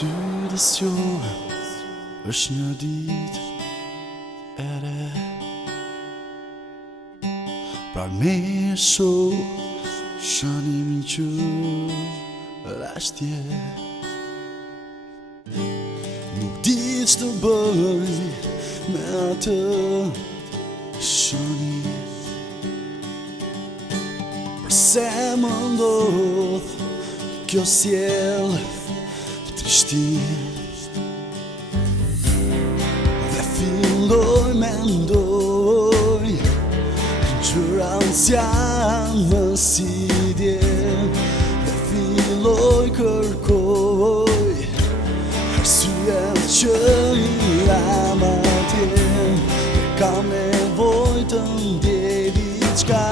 Sytës jo është një ditë e re, pra me shanimin që rashtje. Nuk di që të bëj me atë shani, përse më ndodh kjo sjell trishtim. Dhe filloj mendoj gjërat janë më si dje, dhe filloj kërkoj arsyen që i ram atje, dhe kam nevojë të ndjej diçka.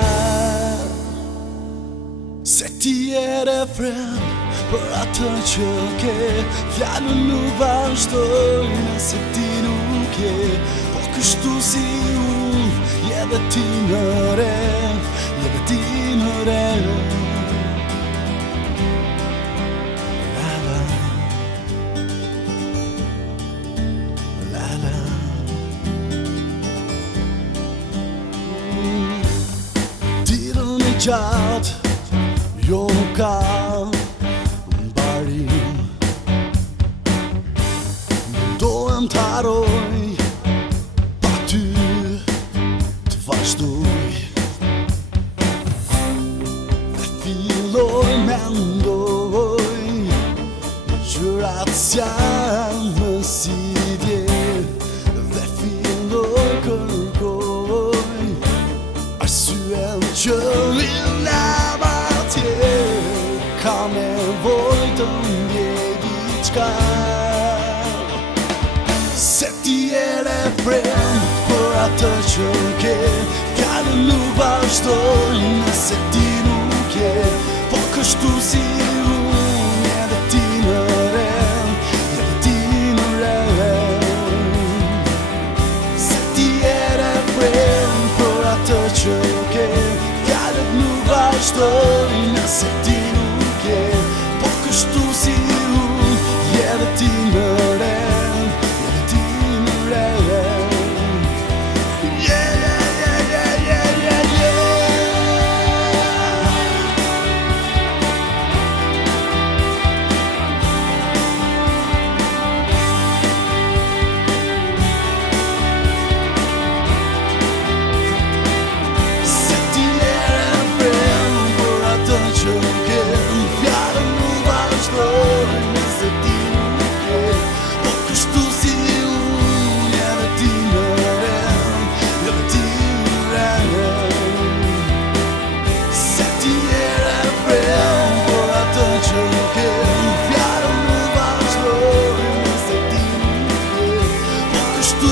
Se ti je refren për atë që ke, fjallën nuk vazhdoj nëse ti nuk je, po kështu si unë, je dhe ti në re, je dhe ti në re. La la, la la. Ditën e gjatë, jo nuk ka mbarim, mundohem të harroj, pa ty të vazhdoj, dhe filloj mendoj gjërat janë më si dje, dhe filloj kërkoj arsyen që i lam atje, kam nevojë të ndjej diçka. Se ti je refren për atë që ke, fjallën nuk vazhdoj nëse ti nuk je, po kështu si unë, je dhe ti në re, je dhe ti në re. Se ti je refren për atë që ke, fjallën nuk vazhdoj nëse ti nuk je, po kështu si unë, je dhe ti në re. Tu